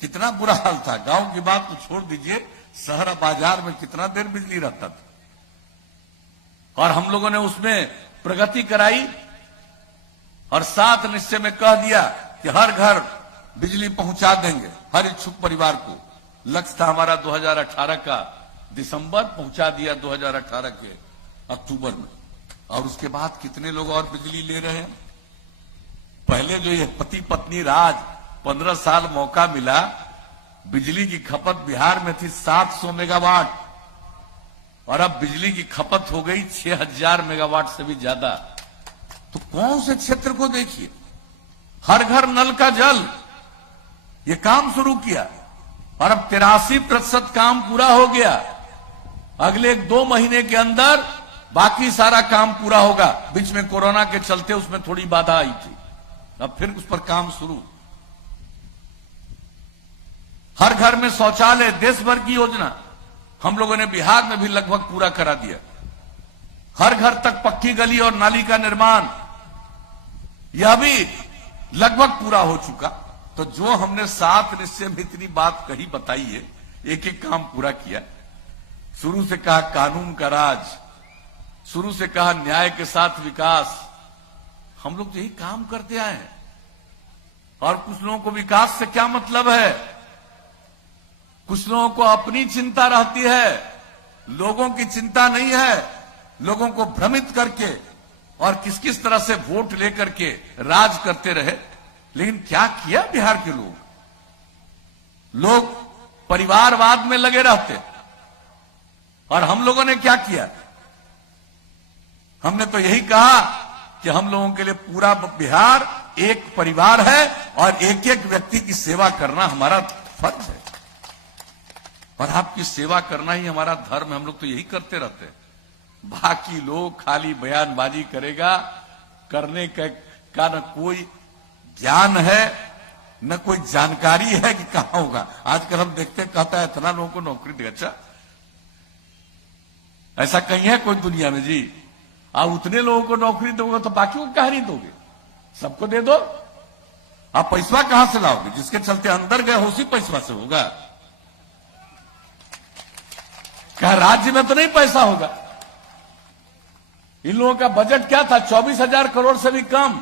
कितना बुरा हाल था। गांव की बात तो छोड़ दीजिए, शहर बाजार में कितना देर बिजली रहता था। और हम लोगों ने उसमें प्रगति कराई, और 7 निश्चय में कह दिया कि हर घर बिजली पहुंचा देंगे, हर इच्छुक परिवार को। लक्ष्य था हमारा 2018 का दिसंबर, पहुंचा दिया 2018 के अक्टूबर में। और उसके बाद कितने लोग और बिजली ले रहे हैं। पहले जो ये पति पत्नी राज 15 साल मौका मिला, बिजली की खपत बिहार में थी 700 मेगावाट, और अब बिजली की खपत हो गई 6000 मेगावाट से भी ज्यादा। तो कौन से क्षेत्र को देखिए, हर घर नल का जल, ये काम शुरू किया, और अब 83% काम पूरा हो गया। अगले 2 महीने के अंदर बाकी सारा काम पूरा होगा। बीच में कोरोना के चलते उसमें थोड़ी बाधा आई थी, अब फिर उस पर काम शुरू। हर घर में शौचालय, देश भर की योजना हम लोगों ने बिहार में भी लगभग पूरा करा दिया। हर घर तक पक्की गली और नाली का निर्माण, यह भी लगभग पूरा हो चुका। तो जो हमने 7 निश्चय में इतनी बात कही, बताइए, एक एक काम पूरा किया। शुरू से कहा कानून का राज, शुरू से कहा न्याय के साथ विकास। हम लोग तो यही काम करते आए हैं। और कुछ लोगों को विकास से क्या मतलब है, कुछ लोगों को अपनी चिंता रहती है, लोगों की चिंता नहीं है। लोगों को भ्रमित करके और किस किस तरह से वोट लेकर के राज करते रहे। लेकिन क्या किया बिहार के लोग परिवारवाद में लगे रहते। और हम लोगों ने क्या किया, हमने तो यही कहा कि हम लोगों के लिए पूरा बिहार एक परिवार है, और एक एक व्यक्ति की सेवा करना हमारा फर्ज है, और आपकी सेवा करना ही हमारा धर्म है। हम लोग तो यही करते रहते हैं। बाकी लोग खाली बयानबाजी करेगा, करने का न कोई ज्ञान है, न कोई जानकारी है कि कहां होगा। आजकल हम देखते, कहता है इतना लोगों को नौकरी दे। अच्छा, ऐसा कहीं है कोई दुनिया में जी? आप उतने लोगों को नौकरी दोगे तो बाकी को कहा नहीं दोगे, सबको दे दो। आप पैसा कहां से लाओगे? जिसके चलते अंदर गए उसी पैसा से होगा। क्या राज्य में तो नहीं पैसा होगा? इन लोगों का बजट क्या था? 24,000 करोड़ से भी कम,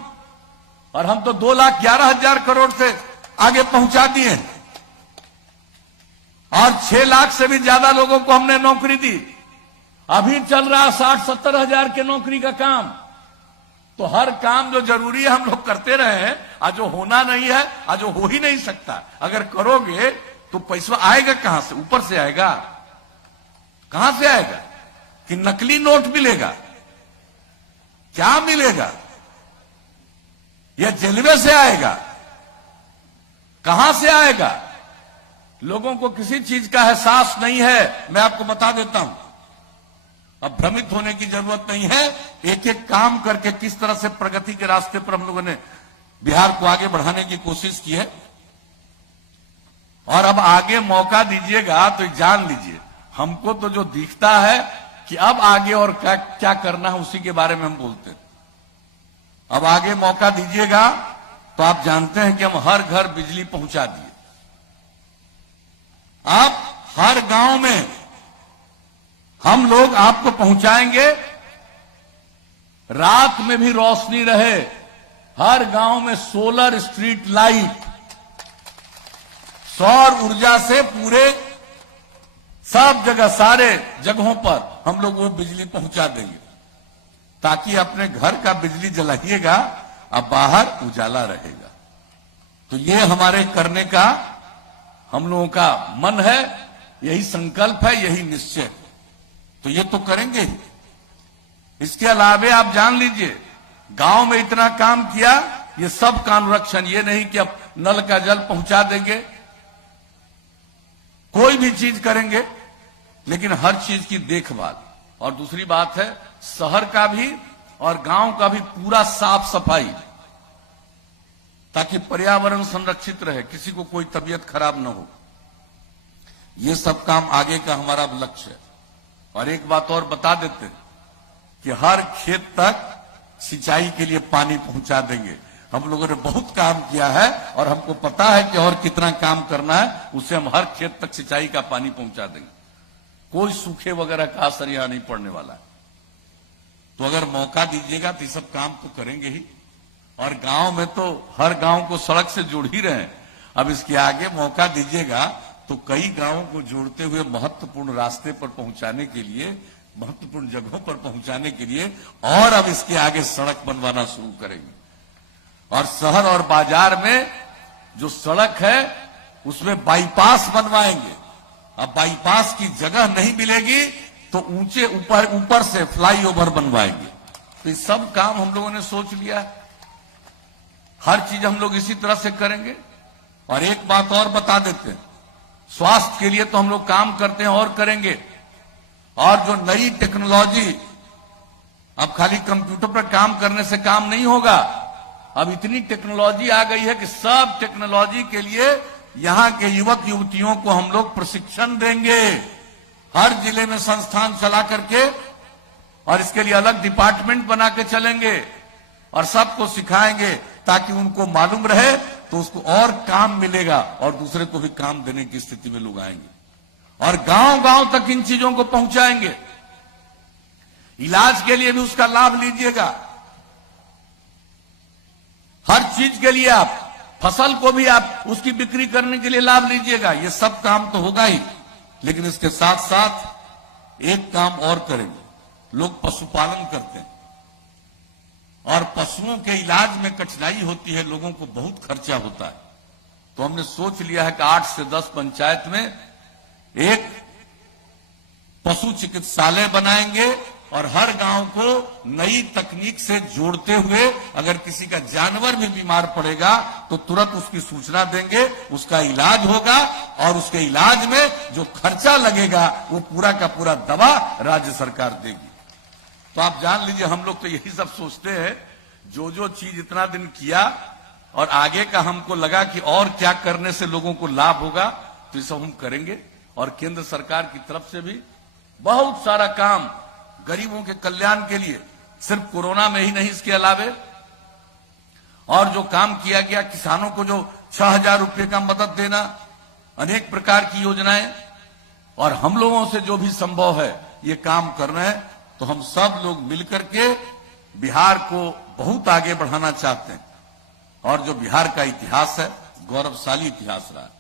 और हम तो 2,11,000 करोड़ से आगे पहुंचा दिए, और 6 लाख से भी ज्यादा लोगों को हमने नौकरी दी। अभी चल रहा 60-70 हजार के नौकरी का काम। तो हर काम जो जरूरी है हम लोग करते रहे हैं, आज जो होना नहीं है, आज जो हो ही नहीं सकता। अगर करोगे तो पैसा आएगा कहां से? ऊपर से आएगा। कहां से आएगा? कि नकली नोट मिलेगा? क्या मिलेगा? यह रेलवे से आएगा? कहां से आएगा? लोगों को किसी चीज का एहसास नहीं है। मैं आपको बता देता हूं, अब भ्रमित होने की जरूरत नहीं है। एक एक काम करके किस तरह से प्रगति के रास्ते पर हम लोगों ने बिहार को आगे बढ़ाने की कोशिश की है। और अब आगे मौका दीजिएगा तो जान लीजिए, हमको तो जो दिखता है कि अब आगे और क्या करना है, उसी के बारे में हम बोलते हैं। अब आगे मौका दीजिएगा तो आप जानते हैं कि हम हर घर बिजली पहुंचा दिए। आप हर गांव में हम लोग आपको पहुंचाएंगे, रात में भी रोशनी रहे। हर गांव में सोलर स्ट्रीट लाइट, सौर ऊर्जा से पूरे सब जगह, सारे जगहों पर हम लोग वो बिजली पहुंचा देंगे। ताकि अपने घर का बिजली जलाइएगा, अब बाहर उजाला रहेगा। तो ये हमारे करने का हम लोगों का मन है, यही संकल्प है, यही निश्चय है। तो ये तो करेंगे ही। इसके अलावे आप जान लीजिए, गांव में इतना काम किया, ये सब का अनुरक्षण, ये नहीं कि अब नल का जल पहुंचा देंगे, कोई भी चीज करेंगे, लेकिन हर चीज की देखभाल। और दूसरी बात है, शहर का भी और गांव का भी पूरा साफ सफाई, ताकि पर्यावरण संरक्षित रहे, किसी को कोई तबीयत खराब न हो। ये सब काम आगे का हमारा लक्ष्य है। और एक बात और बता देते हैं कि हर खेत तक सिंचाई के लिए पानी पहुंचा देंगे। हम लोगों ने बहुत काम किया है और हमको पता है कि और कितना काम करना है, उससे हम हर खेत तक सिंचाई का पानी पहुंचा देंगे। कोई सूखे वगैरह का असर यहां नहीं पड़ने वाला है। तो अगर मौका दीजिएगा तो ये सब काम तो करेंगे ही। और गांव में तो हर गांव को सड़क से जोड़ ही रहे हैं। अब इसके आगे मौका दीजिएगा तो कई गांवों को जोड़ते हुए महत्वपूर्ण रास्ते पर पहुंचाने के लिए, महत्वपूर्ण जगहों पर पहुंचाने के लिए और अब इसके आगे सड़क बनवाना शुरू करेंगे। और शहर और बाजार में जो सड़क है उसमें बाईपास बनवाएंगे। अब बाईपास की जगह नहीं मिलेगी तो ऊंचे ऊपर से फ्लाईओवर बनवाएंगे। तो ये सब काम हम लोगों ने सोच लिया है। हर चीज हम लोग इसी तरह से करेंगे। और एक बात और बता देते हैं, स्वास्थ्य के लिए तो हम लोग काम करते हैं और करेंगे। और जो नई टेक्नोलॉजी, अब खाली कंप्यूटर पर काम करने से काम नहीं होगा। अब इतनी टेक्नोलॉजी आ गई है कि सब टेक्नोलॉजी के लिए यहां के युवक युवतियों को हम लोग प्रशिक्षण देंगे, हर जिले में संस्थान चला करके। और इसके लिए अलग डिपार्टमेंट बना के चलेंगे और सबको सिखाएंगे, ताकि उनको मालूम रहे तो उसको और काम मिलेगा और दूसरे को भी काम देने की स्थिति में लोग आएंगे। और गांव गांव तक इन चीजों को पहुंचाएंगे। इलाज के लिए भी उसका लाभ लीजिएगा। हर चीज के लिए आप, फसल को भी आप उसकी बिक्री करने के लिए लाभ लीजिएगा। ये सब काम तो होगा ही, लेकिन इसके साथ साथ एक काम और करेंगे। लोग पशुपालन करते हैं और पशुओं के इलाज में कठिनाई होती है, लोगों को बहुत खर्चा होता है। तो हमने सोच लिया है कि 8 से 10 पंचायत में एक पशु चिकित्सालय बनाएंगे और हर गांव को नई तकनीक से जोड़ते हुए अगर किसी का जानवर भी बीमार पड़ेगा तो तुरंत उसकी सूचना देंगे, उसका इलाज होगा और उसके इलाज में जो खर्चा लगेगा वो पूरा का पूरा दवा राज्य सरकार देगी। तो आप जान लीजिए, हम लोग तो यही सब सोचते हैं, जो जो चीज इतना दिन किया और आगे का हमको लगा कि और क्या करने से लोगों को लाभ होगा, तो ये सब हम करेंगे। और केंद्र सरकार की तरफ से भी बहुत सारा काम गरीबों के कल्याण के लिए, सिर्फ कोरोना में ही नहीं, इसके अलावे और जो काम किया गया, किसानों को जो 6,000 रुपये का मदद देना, अनेक प्रकार की योजनाएं, और हम लोगों से जो भी संभव है ये काम कर रहे हैं। तो हम सब लोग मिलकर के बिहार को बहुत आगे बढ़ाना चाहते हैं। और जो बिहार का इतिहास है, गौरवशाली इतिहास रहा है।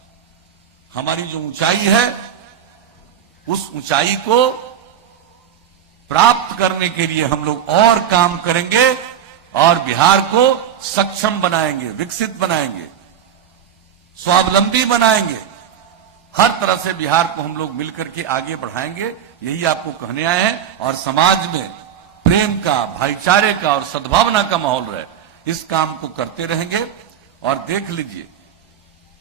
हमारी जो ऊंचाई है, उस ऊंचाई को प्राप्त करने के लिए हम लोग और काम करेंगे और बिहार को सक्षम बनाएंगे, विकसित बनाएंगे, स्वावलंबी बनाएंगे। हर तरह से बिहार को हम लोग मिलकर के आगे बढ़ाएंगे, यही आपको कहने आए हैं। और समाज में प्रेम का, भाईचारे का और सद्भावना का माहौल रहे, इस काम को करते रहेंगे। और देख लीजिए,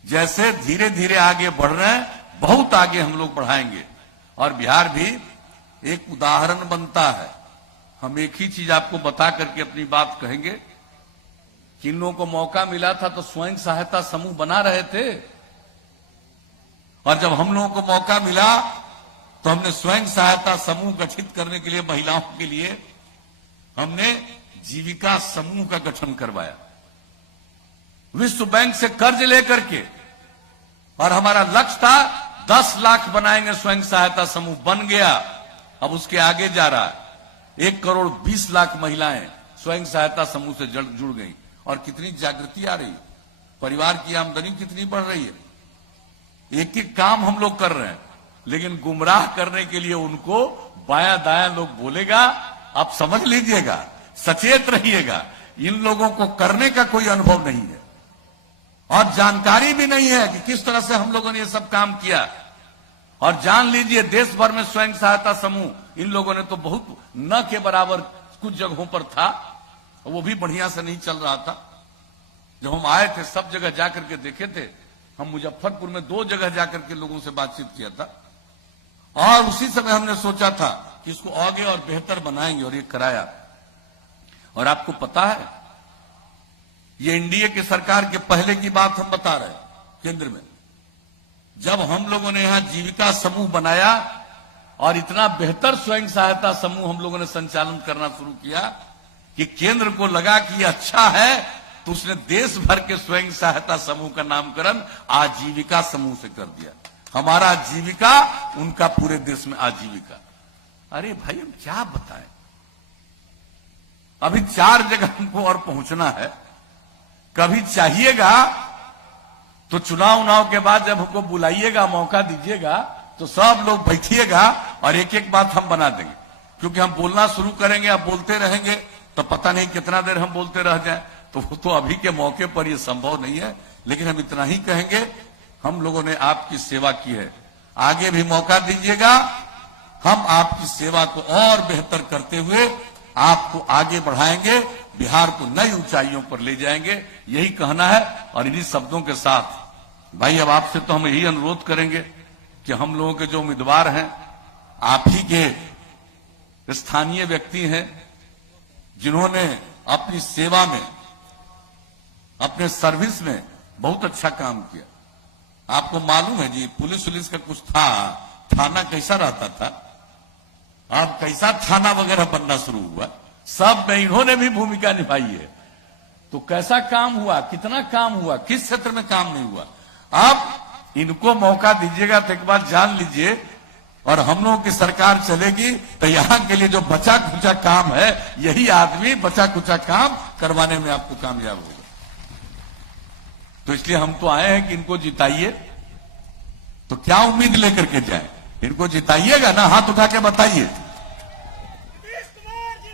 जैसे धीरे धीरे आगे बढ़ रहे हैं, बहुत आगे हम लोग बढ़ाएंगे। और बिहार भी एक उदाहरण बनता है। हम एक ही चीज आपको बता करके अपनी बात कहेंगे कि इन लोगों को मौका मिला था तो स्वयं सहायता समूह बना रहे थे, और जब हम लोगों को मौका मिला तो हमने स्वयं सहायता समूह गठित करने के लिए, महिलाओं के लिए हमने जीविका समूह का गठन करवाया, विश्व बैंक से कर्ज लेकर के। और हमारा लक्ष्य था 10 लाख बनाएंगे, स्वयं सहायता समूह बन गया। अब उसके आगे जा रहा है। 1,20,00,000 महिलाएं स्वयं सहायता समूह से जुड़ गई। और कितनी जागृति आ रही है, परिवार की आमदनी कितनी बढ़ रही है। एक एक काम हम लोग कर रहे हैं, लेकिन गुमराह करने के लिए उनको बायां दायां लोग बोलेगा, आप समझ लीजिएगा, सचेत रहिएगा। इन लोगों को करने का कोई अनुभव नहीं है और जानकारी भी नहीं है कि किस तरह से हम लोगों ने ये सब काम किया। और जान लीजिए, देश भर में स्वयं सहायता समूह इन लोगों ने तो बहुत न के बराबर कुछ जगहों पर था, वो भी बढ़िया से नहीं चल रहा था। जब हम आए थे सब जगह जाकर के देखे थे। हम मुजफ्फरपुर में 2 जगह जाकर के लोगों से बातचीत किया था और उसी समय हमने सोचा था कि इसको आगे और बेहतर बनाएंगे और ये कराया। और आपको पता है, ये एनडीए की सरकार के पहले की बात हम बता रहे हैं। केंद्र में जब हम लोगों ने यहां जीविका समूह बनाया और इतना बेहतर स्वयं सहायता समूह हम लोगों ने संचालन करना शुरू किया कि केंद्र को लगा कि ये अच्छा है, तो उसने देश भर के स्वयं सहायता समूह का नामकरण आजीविका समूह से कर दिया। हमारा जीविका, उनका पूरे देश में आजीविका। अरे भाई, हम क्या बताएं। अभी 4 जगह हमको और पहुंचना है। कभी चाहिएगा तो चुनाव के बाद जब हमको बुलाइएगा, मौका दीजिएगा, तो सब लोग बैठिएगा और एक एक बात हम बना देंगे। क्योंकि हम बोलना शुरू करेंगे, आप बोलते रहेंगे तो पता नहीं कितना देर हम बोलते रह जाएं। तो वो तो अभी के मौके पर ये संभव नहीं है, लेकिन हम इतना ही कहेंगे, हम लोगों ने आपकी सेवा की है, आगे भी मौका दीजिएगा। हम आपकी सेवा को और बेहतर करते हुए आपको आगे बढ़ाएंगे, बिहार को नई ऊंचाइयों पर ले जाएंगे, यही कहना है। और इन्हीं शब्दों के साथ भाई, अब आपसे तो हम यही अनुरोध करेंगे कि हम लोगों के जो उम्मीदवार हैं, आप ही के स्थानीय व्यक्ति हैं, जिन्होंने अपनी सेवा में, अपने सर्विस में बहुत अच्छा काम किया। आपको मालूम है जी, पुलिस का कुछ था, थाना कैसा रहता था, अब कैसा थाना वगैरह बनना शुरू हुआ, सब में इन्होंने भी भूमिका निभाई है। तो कैसा काम हुआ, कितना काम हुआ, किस क्षेत्र में काम नहीं हुआ। अब इनको मौका दीजिएगा तो एक बात जान लीजिए, और हम लोगों की सरकार चलेगी तो यहां के लिए जो बचा खुचा काम है, यही आदमी बचा खुचा काम करवाने में आपको कामयाब होगा। तो इसलिए हम तो आए हैं कि इनको जिताइए। तो क्या उम्मीद लेकर के जाए, इनको जिताइएगा ना, हाथ उठा के बताइए।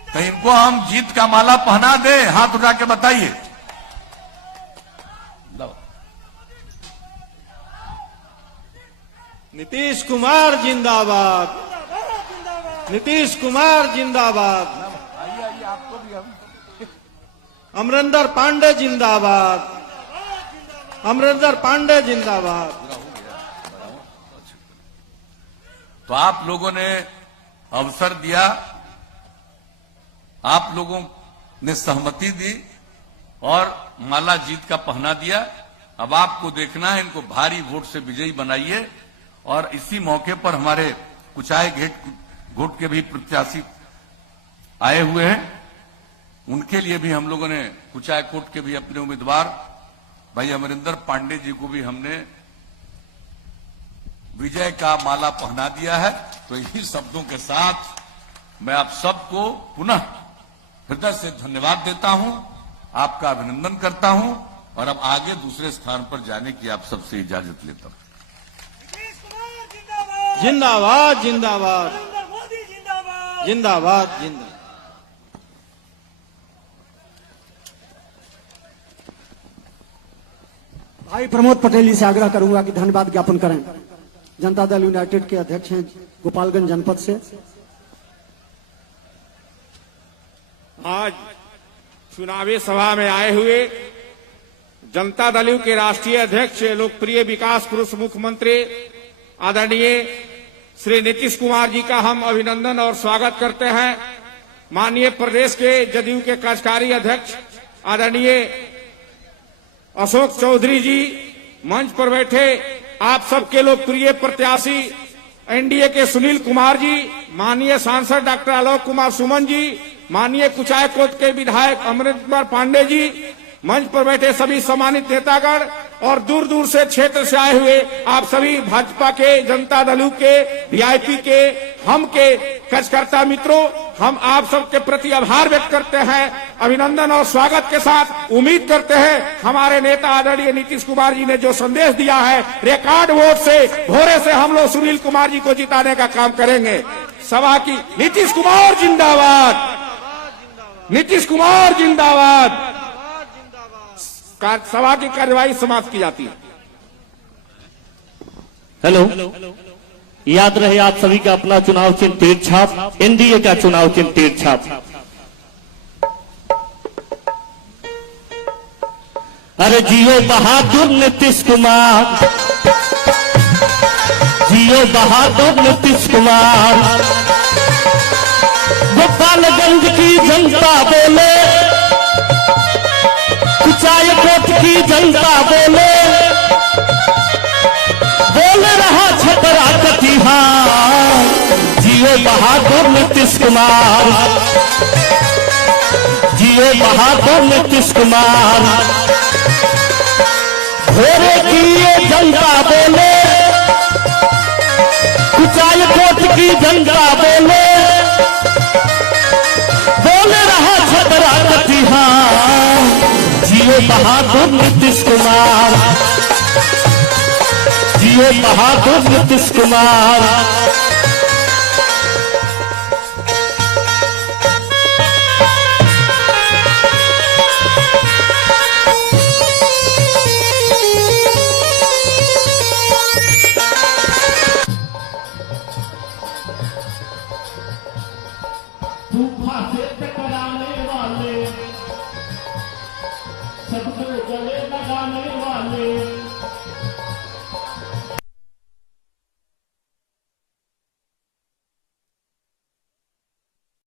तो इनको हम जीत का माला पहना दे, हाथ उठा के बताइए। नीतीश कुमार जिंदाबाद, नीतीश कुमार जिंदाबाद, अमरिंदर पांडे जिंदाबाद, अमरिंदर पांडे जिंदाबाद। तो आप लोगों ने अवसर दिया, आप लोगों ने सहमति दी और माला जीत का पहना दिया। अब आपको देखना है, इनको भारी वोट से विजयी बनाइए। और इसी मौके पर हमारे कुचाय घोट के भी प्रत्याशी आए हुए हैं, उनके लिए भी हम लोगों ने, कुचाय कोट के भी अपने उम्मीदवार भाई अमरिंदर पांडे जी को भी हमने विजय का माला पहना दिया है। तो इन्हीं शब्दों के साथ मैं आप सबको पुनः हृदय से धन्यवाद देता हूं, आपका अभिनंदन करता हूं और अब आगे दूसरे स्थान पर जाने की आप सबसे इजाजत लेता हूं। जिंदाबाद जिंदाबाद जिंदाबाद जिंदाबाद। भाई प्रमोद पटेल जी से आग्रह करूंगा कि धन्यवाद ज्ञापन करें। जनता दल यूनाइटेड के अध्यक्ष हैं गोपालगंज जनपद से। आज चुनावी सभा में आए हुए जनता दल के राष्ट्रीय अध्यक्ष, लोकप्रिय विकास पुरुष मुख्यमंत्री आदरणीय श्री नीतीश कुमार जी का हम अभिनंदन और स्वागत करते हैं। माननीय प्रदेश के जदयू के कार्यकारी अध्यक्ष आदरणीय अशोक चौधरी जी, मंच पर बैठे आप सबके लोकप्रिय प्रत्याशी एनडीए के सुनील कुमार जी, माननीय सांसद डॉक्टर आलोक कुमार सुमन जी, माननीय कुचायकोट के विधायक अमरिंदर पांडे जी, मंच पर बैठे सभी सम्मानित नेतागण और दूर दूर से क्षेत्र से आए हुए आप सभी भाजपा के, जनता दल के, वीआईपी के, हम के कार्यकर्ता मित्रों, हम आप सबके प्रति आभार व्यक्त करते हैं। अभिनंदन और स्वागत के साथ उम्मीद करते हैं हमारे नेता आदरणीय नीतीश कुमार जी ने जो संदेश दिया है, रिकॉर्ड वोट से भोरे से हम लोग सुनील कुमार जी को जिताने का काम करेंगे। सभा की नीतीश कुमार जिंदाबाद। नीतीश कुमार जिंदाबाद। सभा की कार्यवाही समाप्त की जाती है। हेलो, याद रहे आप सभी का अपना चुनाव चिन्ह तीर छाप, एनडीए का चुनाव चिन्ह तीर छाप। अरे जियो बहादुर नीतीश कुमार, जियो बहादुर नीतीश कुमार। गोपालगंज की जनता बोले, कुचायकोट की जनता बोले, बोल रहा छपरा कटिहार, जियो बहादुर नीतीश कुमार, जियो बहादुर नीतीश कुमार। घोरे की ये जनता बोले, कुचायकोट की जनता बोले, बोल रहा छपरा कटिहार, जियो बहादुर नीतीश कुमार, जियो बहादुर नीतीश कुमार।